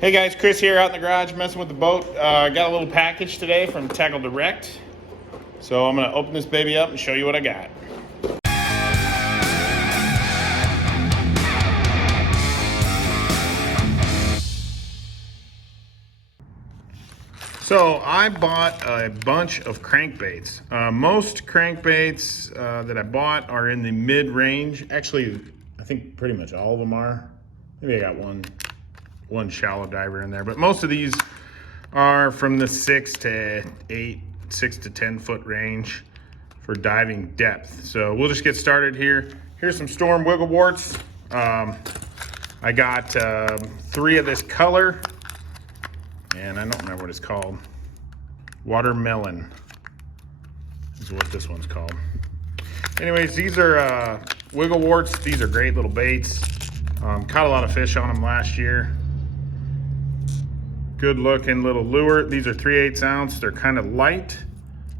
Hey guys, Chris here out in the garage messing with the boat. Got a little package today from Tackle Direct. So I'm gonna open this baby up and show you what I got. So I bought a bunch of crankbaits. Most crankbaits that I bought are in the mid-range. Actually, I think pretty much all of them are. Maybe I got one shallow diver in there, but most of these are from the 6 to 10 foot range for diving depth. So we'll just get started here. Here's some storm wiggle warts. I got 3 of this color, and I don't remember what it's called. Watermelon is what this one's called. Anyways, these are wiggle warts. These are great little baits. Caught a lot of fish on them last year. Good looking little lure. These are 3/8 ounce. They're kind of light,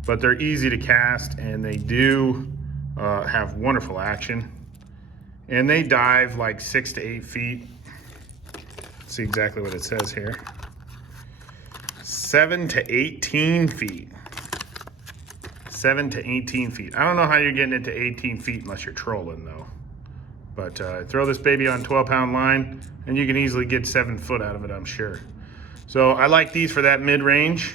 but they're easy to cast, and they do have wonderful action. And they dive like 6 to 8 feet. Let's see exactly what it says here. 7 to 18 feet. 7 to 18 feet. I don't know how you're getting it to 18 feet unless you're trolling though. But throw this baby on 12-pound line and you can easily get 7 foot out of it, I'm sure. So I like these for that mid-range,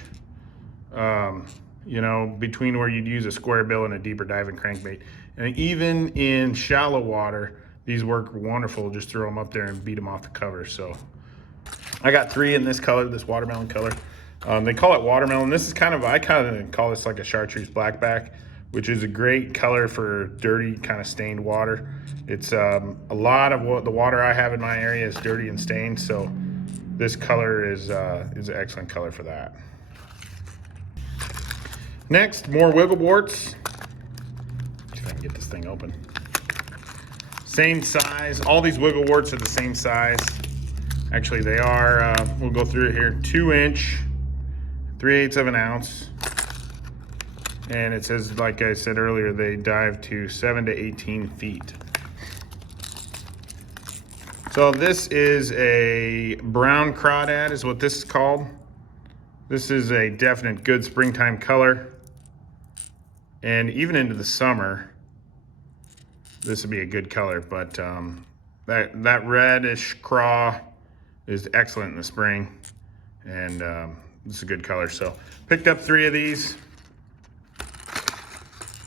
you know, between where you'd use a square bill and a deeper diving crankbait. And even in shallow water, these work wonderful. Just throw them up there and beat them off the cover. So I got 3 in this color, this watermelon color. They call it watermelon. This is I kind of call this like a chartreuse blackback, which is a great color for dirty, kind of stained water. It's a lot of the water I have in my area is dirty and stained, so this color is an excellent color for that. Next, more wiggle warts. See if I can get this thing open. Same size. All these wiggle warts are the same size. Actually, they are, we'll go through it here, 2-inch, 3/8 of an ounce. And it says, like I said earlier, they dive to 7 to 18 feet. So this is a brown crawdad is what this is called. This is a definite good springtime color. And even into the summer, this would be a good color. But that reddish craw is excellent in the spring. And this is a good color. So picked up 3 of these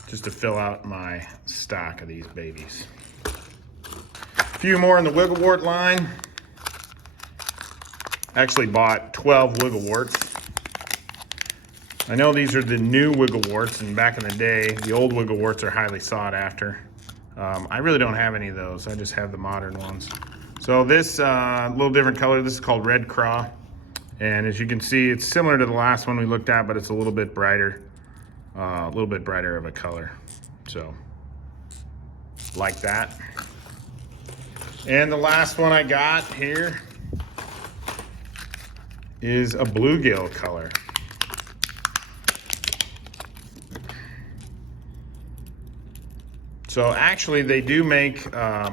just to fill out my stock of these babies. A few more in the wiggle wart line. Actually bought 12 wiggle warts. I know these are the new wiggle warts, and back in the day, the old wiggle warts are highly sought after. I really don't have any of those. I just have the modern ones. So this little different color, this is called Red Craw. And as you can see, it's similar to the last one we looked at, but it's a little bit brighter. A little bit brighter of a color. So, like that. And the last one I got here is a bluegill color. So actually they do make a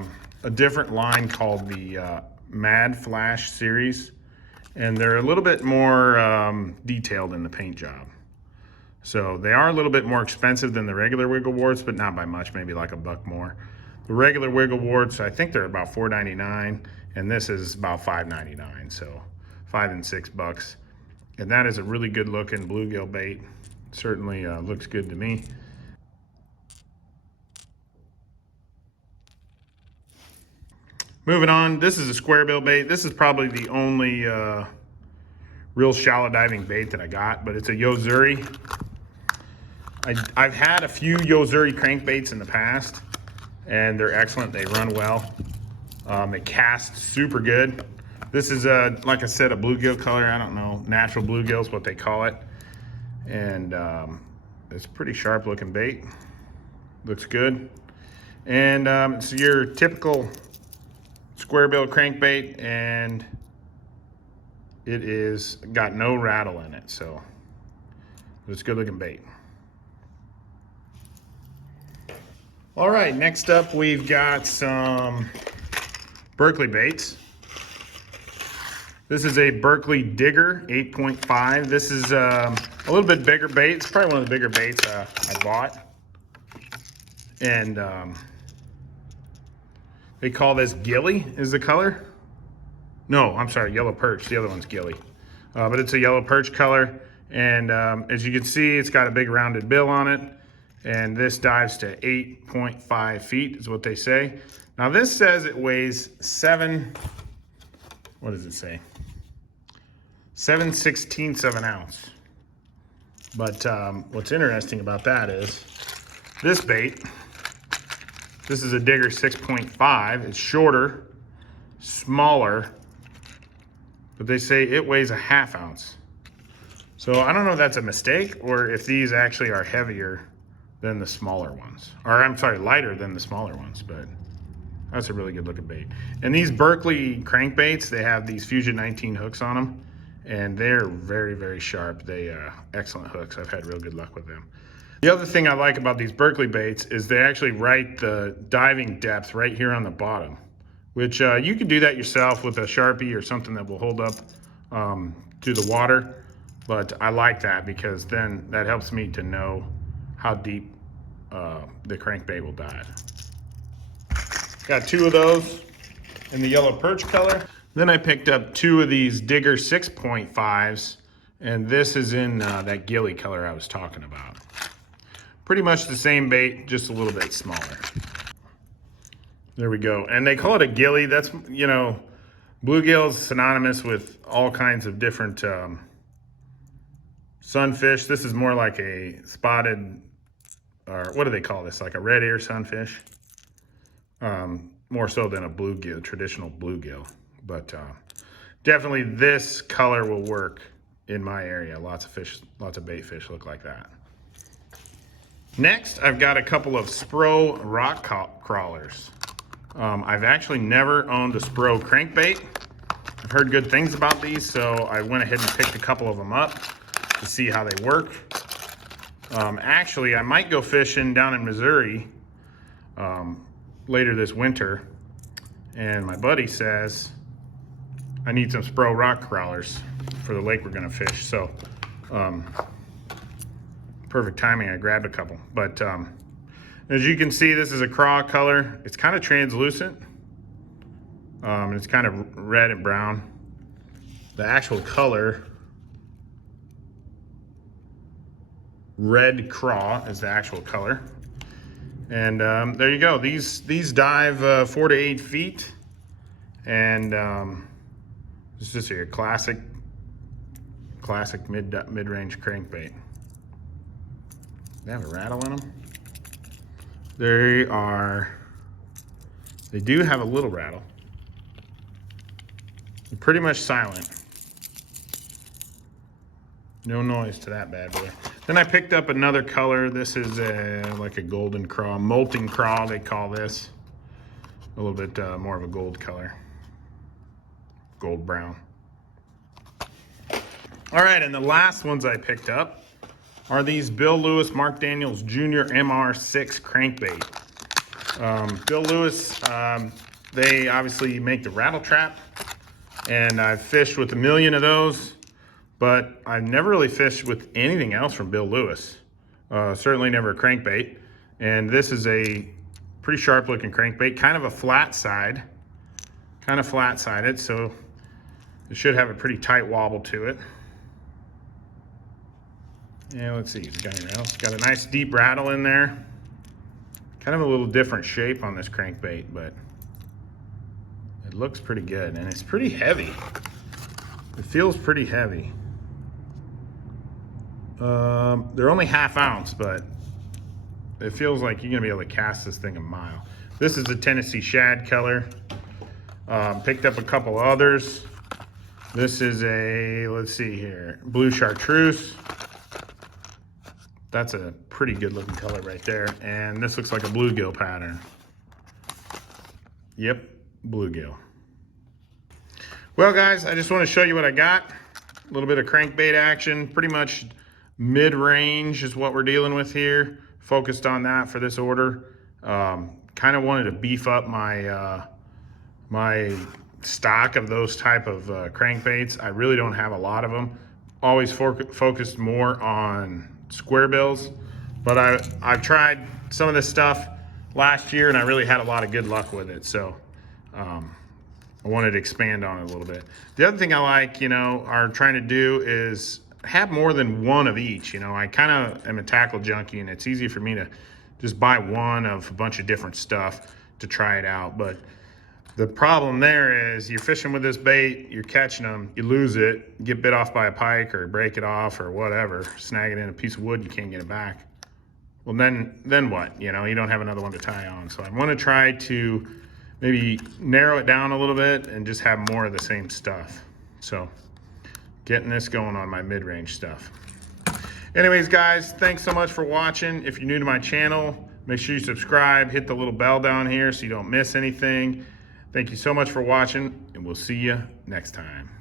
different line called the Mad Flash series, and they're a little bit more detailed in the paint job. So they are a little bit more expensive than the regular wiggle warts, but not by much, maybe like $1 more. The regular wiggle warts, I think they're about $4.99, and this is about $5.99, so $5 and $6. And that is a really good looking bluegill bait. Certainly looks good to me. Moving on, this is a square bill bait. This is probably the only real shallow diving bait that I got, but it's a Yozuri. I've had a few Yozuri crankbaits in the past, and they're excellent. They run well. They cast super good. This is, like I said, a bluegill color. I don't know, natural bluegill is what they call it. And it's a pretty sharp looking bait. Looks good. And it's your typical square bill crankbait, and it is got no rattle in it, so it's a good looking bait. All right, next up we've got some Berkeley baits. This is a Berkeley Digger 8.5. This is a little bit bigger bait. It's probably one of the bigger baits I bought. And they call this Gilly is the color. No, I'm sorry, yellow perch. The other one's Gilly. But it's a yellow perch color. And as you can see, it's got a big rounded bill on it. And this dives to 8.5 feet is what they say. Now this says it weighs what does it say? 7/16 of an ounce. But what's interesting about that is this bait, this is a Digger 6.5. It's shorter, smaller, but they say it weighs a ½ ounce. So I don't know if that's a mistake or if these actually are heavier than the smaller ones. Or I'm sorry, lighter than the smaller ones, but that's a really good looking bait. And these Berkeley crankbaits, they have these Fusion 19 hooks on them, and they're very, very sharp. They excellent hooks. I've had real good luck with them. The other thing I like about these Berkeley baits is they actually write the diving depth right here on the bottom, which you can do that yourself with a Sharpie or something that will hold up to the water. But I like that because then that helps me to know how deep the crankbait will dive. Got 2 of those in the yellow perch color. Then I picked up 2 of these Digger 6.5s, and this is in that Gilly color I was talking about. Pretty much the same bait, just a little bit smaller. There we go. And they call it a Gilly. That's, you know, bluegill's synonymous with all kinds of different sunfish. This is more like a spotted, or what do they call this? Like a red ear sunfish. More so than a bluegill, traditional bluegill. But definitely this color will work in my area. Lots of fish, lots of bait fish look like that. Next, I've got a couple of Spro rock crawlers. I've actually never owned a Spro crankbait. I've heard good things about these, so I went ahead and picked a couple of them up to see how they work. Actually, I might go fishing down in Missouri later this winter, and my buddy says I need some Spro rock crawlers for the lake we're gonna fish. So perfect timing, I grabbed a couple. But as you can see, this is a craw color. It's kind of translucent. It's kind of red and brown. The actual color, red craw is the actual color. And there you go. These dive 4 to 8 feet. And it's just a classic mid-range crankbait. They have a rattle in them. They do have a little rattle. They're pretty much silent. No noise to that bad boy. Then I picked up another color. This is like a golden craw, molting craw they call this. A little bit more of a gold color. Gold brown. All right, and the last ones I picked up are these Bill Lewis Mark Daniels Jr. MR6 crankbait. Bill Lewis, they obviously make the rattle trap, and I've fished with 1 million of those, but I've never really fished with anything else from Bill Lewis. Certainly never a crankbait. And this is a pretty sharp looking crankbait, kind of a flat side, kind of flat sided, so it should have a pretty tight wobble to it. Yeah, let's see, it's got any rattle. It's got a nice deep rattle in there. Kind of a little different shape on this crankbait, but it looks pretty good, and it's pretty heavy. It feels pretty heavy. They're only ½ ounce, but it feels like you're gonna be able to cast this thing a mile. This is the Tennessee shad color. Picked up a couple others. This is a, let's see here, blue chartreuse. That's a pretty good looking color right there. And this looks like a bluegill pattern. Yep, bluegill. Well guys, I just want to show you what I got. A little bit of crankbait action, pretty much mid-range is what we're dealing with here. Focused on that for this order. Kind of wanted to beef up my my stock of those type of crankbaits. I really don't have a lot of them. Always focused more on square bills, but I've tried some of this stuff last year and I really had a lot of good luck with it. So I wanted to expand on it a little bit. The other thing I like, are trying to do is have more than one of each. I kind of am a tackle junkie, and it's easy for me to just buy one of a bunch of different stuff to try it out. But the problem there is you're fishing with this bait, you're catching them, you lose it, get bit off by a pike or break it off or whatever, snag it in a piece of wood, you can't get it back. Well, then what? You don't have another one to tie on. So I want to try to maybe narrow it down a little bit and just have more of the same stuff. So getting this going on my mid-range stuff. Anyways, guys, thanks so much for watching. If you're new to my channel, make sure you subscribe, hit the little bell down here so you don't miss anything. Thank you so much for watching, and we'll see you next time.